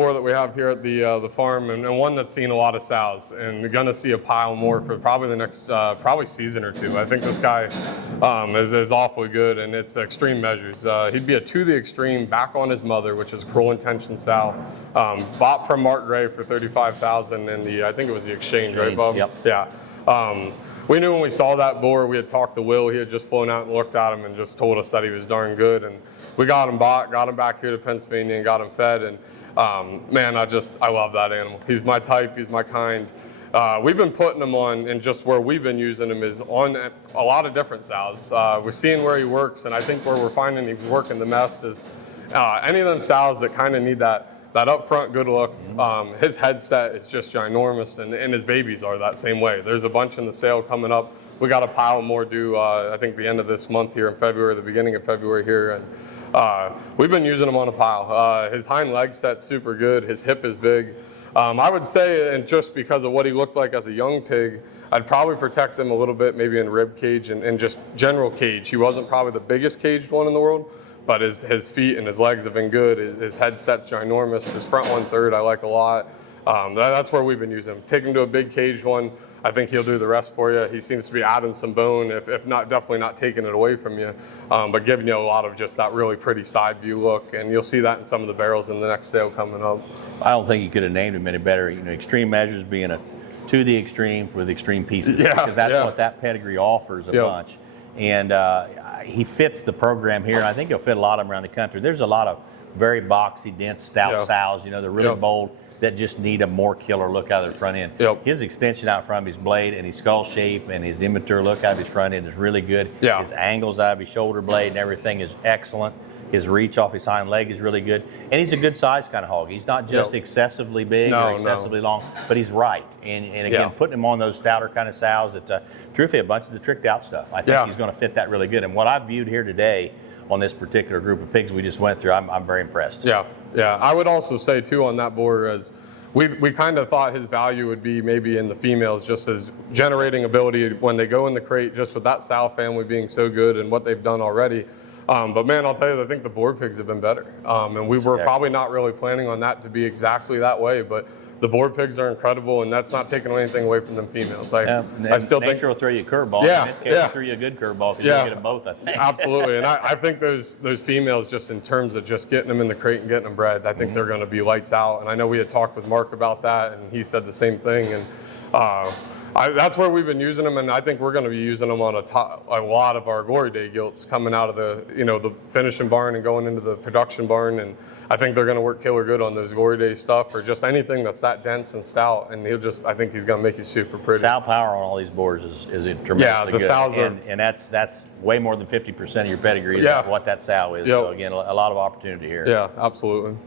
boar that we have here at the farm, and one that's seen a lot of sows, and we're gonna see a pile more for probably the next probably season or two. I think this guy is awfully good, and it's extreme measures. He'd be a to the extreme back on his mother, which is Cruel Intention sow. Bought from Mark Gray for $35,000 in the, I think it was the exchange, right, Bob? Yep. Yeah. We knew when we saw that boar, we had talked to Will. He had just flown out and looked at him and just told us that he was darn good. And we got him bought, got him back here to Pennsylvania, and got him fed. And man, I love that animal. He's my type. He's my kind. We've been putting him on, and just where we've been using him is on a lot of different sows. We're seeing where he works, and I think where we're finding he's working the best is any of them sows that kind of need that upfront good look. His headset is just ginormous, and his babies are that same way. There's a bunch in the sale coming up. We got a pile more due, I think the end of this month here in February, the beginning of February here, and we've been using him on a pile. His hind leg set's super good. His hip is big. I would say, and just because of what he looked like as a young pig, I'd probably protect him a little bit, maybe in rib cage and just general cage. He wasn't probably the biggest caged one in the world, but his feet and his legs have been good. His headset's ginormous. His front 1/3 I like a lot. That's where we've been using him. Take him to a big caged one. I think he'll do the rest for you. He seems to be adding some bone, if not, definitely not taking it away from you, but giving you a lot of just that really pretty side view look. And you'll see that in some of the barrels in the next sale coming up. I don't think you could have named him any better. You know, extreme measures being a to the extreme with extreme pieces, because that's what that pedigree offers a bunch. And he fits the program here. I think he'll fit a lot of them around the country. There's a lot of very boxy, dense, stout sows. You know, they're really bold, that just need a more killer look out of their front end. His extension out front of his blade and his skull shape and his immature look out of his front end is really good. His angles out of his shoulder blade and everything is excellent. His reach off his hind leg is really good. And he's a good size kind of hog. He's not just excessively big or excessively long, but he's right. And again, putting him on those stouter kind of sows, truthfully, a bunch of the tricked out stuff. I think he's going to fit that really good. And what I've viewed here today on this particular group of pigs we just went through, I'm very impressed. Yeah. I would also say too on that boar is we kind of thought his value would be maybe in the females, just as generating ability when they go in the crate, just with that sow family being so good and what they've done already. But man, I'll tell you, I think the boar pigs have been better. And we were probably not really planning on that to be exactly that way, but the boar pigs are incredible, and that's not taking anything away from them females. I still think nature will throw you a curveball. In this case, it'll throw you a good curveball because you'll get them both, I think. Absolutely, and I think those females, just in terms of just getting them in the crate and getting them bred, I think they're going to be lights out. And I know we had talked with Mark about that, and he said the same thing. And that's where we've been using them, and I think we're going to be using them on a lot of our glory day gilts coming out of the finishing barn and going into the production barn. And I think they're going to work killer good on those glory day stuff, or just anything that's that dense and stout. And I think he's going to make you super pretty. Sow power on all these boars is tremendously good. Sows are, and that's way more than 50% of your pedigree of what that sow is. So again, a lot of opportunity here. Yeah, absolutely.